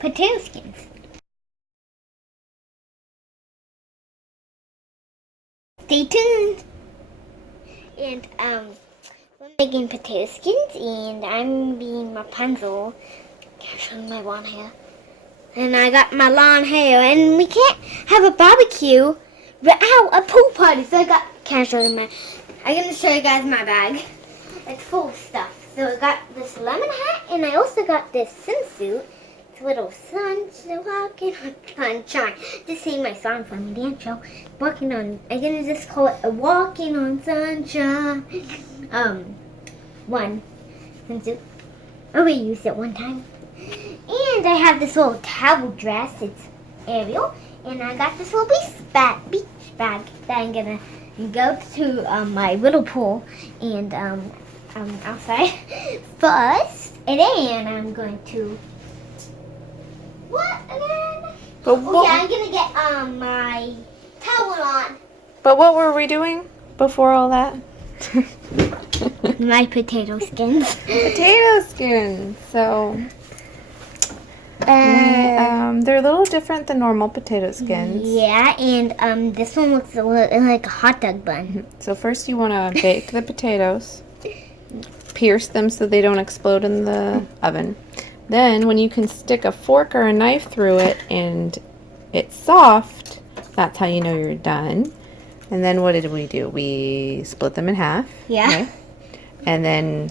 potato skins. Stay tuned. And we're making potato skins, and I'm being Rapunzel. Showing my blonde hair. And I got my long hair, and we can't have a barbecue without a pool party. So I'm gonna show you guys my bag. It's full of stuff. So I got this lemon hat, and I also got this swimsuit. It's a little walking on sunshine. Just sing my song for me, dance show. I'm gonna just call it a walking on sunshine. One swimsuit. I already used it one time. And I have this little towel dress. It's Ariel. And I got this little beach bag that I'm gonna go to my little pool and outside first. And then I'm going to what again? I'm gonna get my towel on. But what were we doing before all that? My potato skins. Potato skins. So they're a little different than normal potato skins. Yeah, and this one looks a little like a hot dog bun. So first you want to bake the potatoes. Pierce them so they don't explode in the oven. Then when you can stick a fork or a knife through it and it's soft, that's how you know you're done. And then what did we do? We split them in half. Yeah. Okay? And then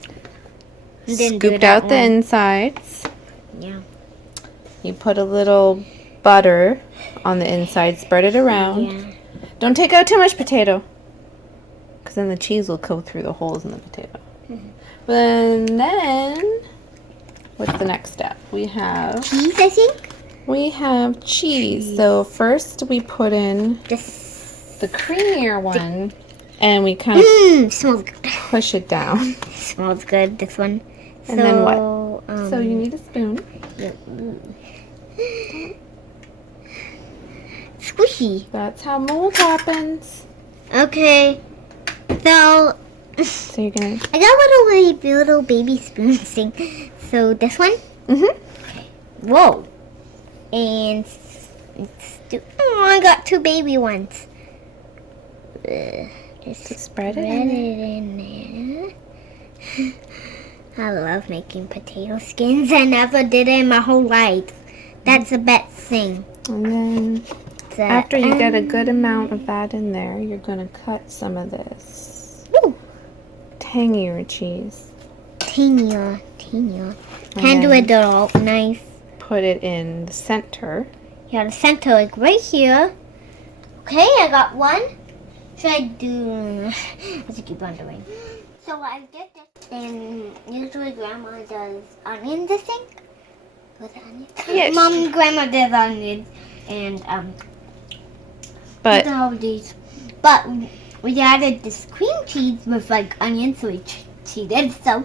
scooped out the insides. Yeah. You put a little butter on the inside, spread it around. Yeah. Don't take out too much potato, because then the cheese will go through the holes in the potato. Then, what's the next step? We have cheese, I think. We have cheese. So first we put in the creamier one, and we kind of smells good. Push it down. Smells good. This one. And then what? So you need a spoon. Yeah. Squishy. That's how mold happens. Okay. So you're gonna. I got little baby spoons thing. So this one. Okay. Whoa. And I got two baby ones. Just spread it in there. I love making potato skins. I never did it in my whole life. That's the best thing. And then after you get a good amount of that in there, you're going to cut some of this tangier cheese. Tangier. Can do it with a knife. Put it in the center. Yeah, the center, like right here. Okay, I got one. Should I do... Let's keep on doing. So I did this, and usually Grandma does onions, I think. Was it onions? Yes. Mom and Grandma does onions, and but all these. But we added this cream cheese with like onions, so we cheated. So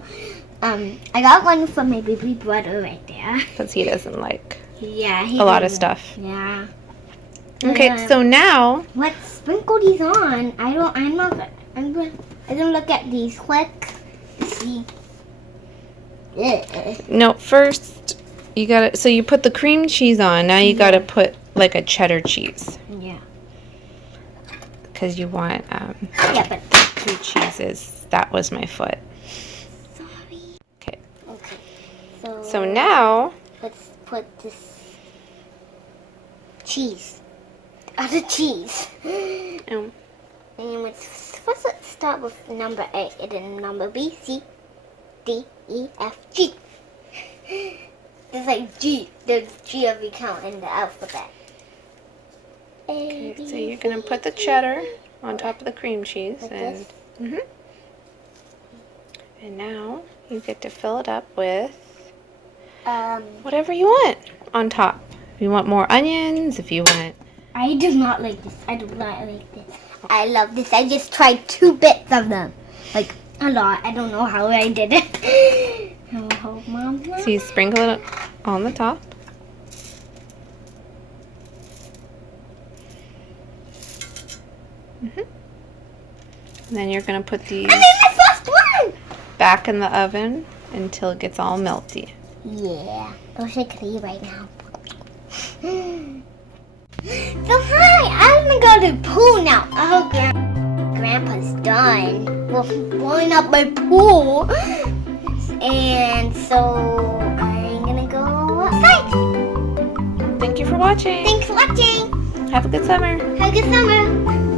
I got one for my baby brother right there. Because he doesn't like a lot of stuff. Yeah. Okay, so now let's sprinkle these on. I don't look at these quick. See. No, first you gotta. So you put the cream cheese on. Now you gotta put like a cheddar cheese. Yeah. Because you want but two cheeses. That was my foot. Sorry. Okay. Okay. So now let's put this cheese. Other cheese. And let's start with number A and then number B, C, D, E, F, G. It's like G. There's G every count in the alphabet. Okay, so you're gonna put the cheddar on top of the cream cheese, like and and now you get to fill it up with whatever you want on top. If you want more onions, if you want. I do not like this. I do not like this. I love this. I just tried 2 bits of them. Like, a lot. I don't know how I did it. Oh, Mom. So you sprinkle it on the top. And then you're going to put these back in the oven until it gets all melty. Yeah. I wish I could eat right now. So hi, I'm gonna go to the pool now. Oh, Grandpa's done. Well, blowing up my pool. And so I'm gonna go outside. Thank you for watching. Thanks for watching. Have a good summer. Have a good summer.